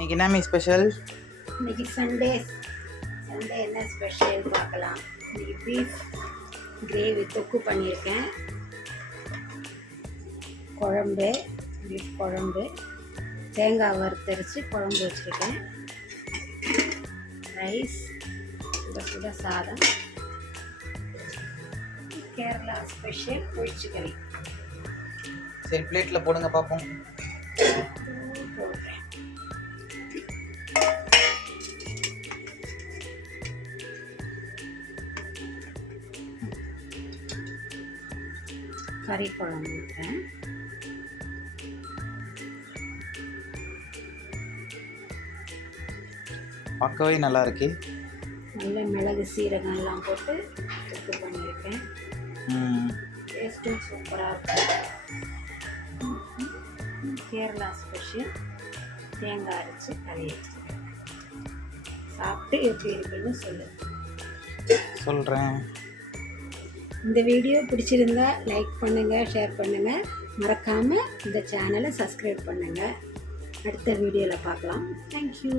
இன்னைக்கு என்ன ஸ்பெஷல்? இன்னைக்கு சண்டே என்ன ஸ்பெஷல் பார்க்கலாம். இன்னைக்கு பீஃப் கிரேவி தொக்கு பண்ணியிருக்கேன். குழம்பு, பீஃப் குழம்பு, தேங்காய் வறுத்தரிச்சு குழம்பு வச்சுருக்கேன். ரைஸ், சுட சுட சாதம், கேரளா ஸ்பெஷல் ஒழிச்சுக்கறி. சரி, பிளேட்டில் போடுங்க பார்ப்போம். போடுறேன். கறி குழம்பு ஊற்றுறேன். பார்க்கவே நல்லா இருக்கு. நல்ல மிளகு சீரகம் எல்லாம் போட்டு தொக்கு பண்ணியிருக்கேன். டேஸ்ட்டும் சூப்பராக இருக்கும். கேரளா ஸ்பெஷல் தேங்காய் அரைச்சி கறி வச்சுருக்கேன். சாப்பிட்டு எப்படி இருக்குன்னு சொல்கிறேன். இந்த வீடியோ பிடிச்சிருந்தா லைக் பண்ணுங்கள், ஷேர் பண்ணுங்கள். மறக்காமல் இந்த சேனலை சப்ஸ்கிரைப் பண்ணுங்கள். அடுத்த வீடியோவில் பார்க்கலாம். தேங்க்யூ.